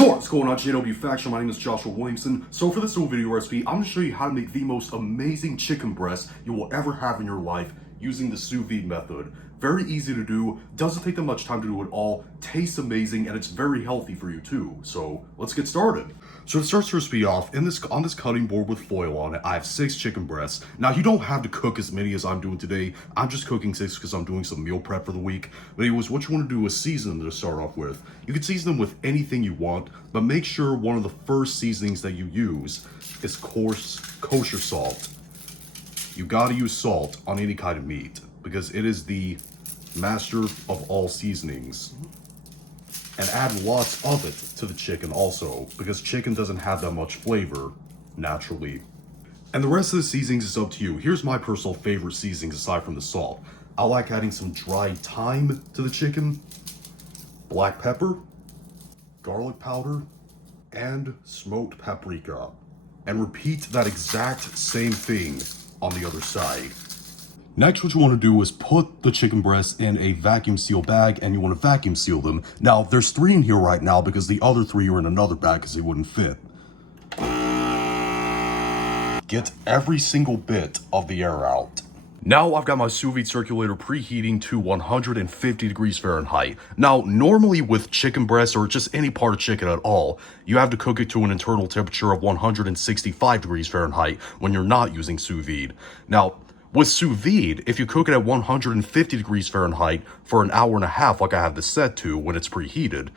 What's going on, JW Faction? My name is Joshua Williamson. So for this little video recipe, I'm going to show you how to make the most amazing chicken breast you will ever have in your life using the sous vide method. Very easy to do, doesn't take that much time to do it all, tastes amazing, and it's very healthy for you too. So let's get started. So to start this recipe off, on this cutting board with foil on it, I have 6 chicken breasts. Now you don't have to cook as many as I'm doing today. I'm just cooking 6 because I'm doing some meal prep for the week. But anyways, what you want to do is season them to start off with. You can season them with anything you want, but make sure one of the first seasonings that you use is coarse kosher salt. You gotta use salt on any kind of meat because it is the master of all seasonings. And add lots of it to the chicken also, because chicken doesn't have that much flavor naturally. And the rest of the seasonings is up to you. Here's my personal favorite seasonings aside from the salt. I like adding some dried thyme to the chicken, black pepper, garlic powder, and smoked paprika. And repeat that exact same thing on the other side. Next, what you want to do is put the chicken breasts in a vacuum seal bag, and you want to vacuum seal them. Now, there's 3 in here right now because the other 3 are in another bag because they wouldn't fit. Get every single bit of the air out. Now I've got my sous vide circulator preheating to 150 degrees Fahrenheit. Now, normally with chicken breast or just any part of chicken at all, you have to cook it to an internal temperature of 165 degrees Fahrenheit when you're not using sous vide. Now, with sous vide, if you cook it at 150 degrees Fahrenheit for an hour and a half, like I have this set to when it's preheated,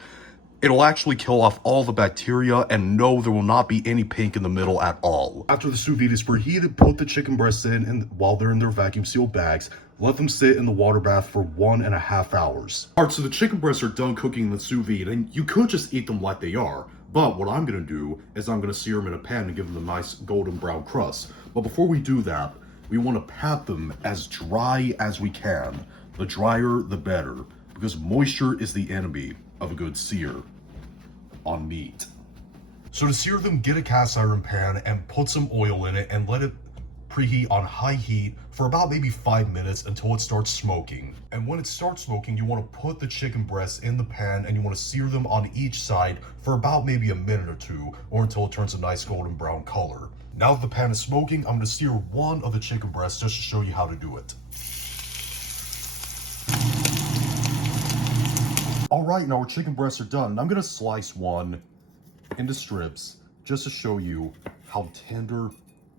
it'll actually kill off all the bacteria, and no, there will not be any pink in the middle at all. After the sous vide is preheated, put the chicken breasts in, and while they're in their vacuum sealed bags, let them sit in the water bath for 1.5 hours. Alright, so the chicken breasts are done cooking in the sous vide, and you could just eat them like they are. But what I'm going to do is I'm going to sear them in a pan and give them a nice golden brown crust. But before we do that, we want to pat them as dry as we can. The drier, the better, because moisture is the enemy of a good sear on meat. So to sear them, get a cast iron pan and put some oil in it and let it preheat on high heat for about maybe 5 minutes until it starts smoking. And when it starts smoking, you want to put the chicken breasts in the pan and you want to sear them on each side for about maybe a minute or 2, or until it turns a nice golden brown color. Now that the pan is smoking, I'm going to sear one of the chicken breasts just to show you how to do it. Alright, now our chicken breasts are done, and I'm going to slice one into strips just to show you how tender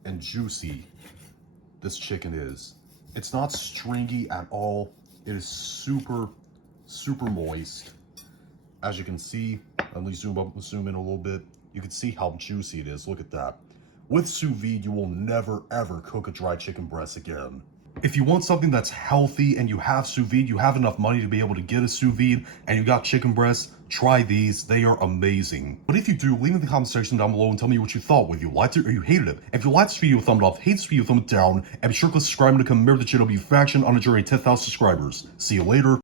and juicy this chicken is. It's not stringy at all. It is super, super moist. As you can see, let me zoom in a little bit. You can see how juicy it is. Look at that. With sous vide, you will never ever cook a dry chicken breast again. If you want something that's healthy and you have sous vide, you have enough money to be able to get a sous vide, and you got chicken breasts, try these. They are amazing. But if you do, leave in the comment section down below and tell me what you thought, whether you liked it or you hated it. If you liked this video, thumb it up. Hate this video, thumb it down. And be sure to subscribe and become a member of the JW Faction on a journey to 10,000 subscribers. See you later.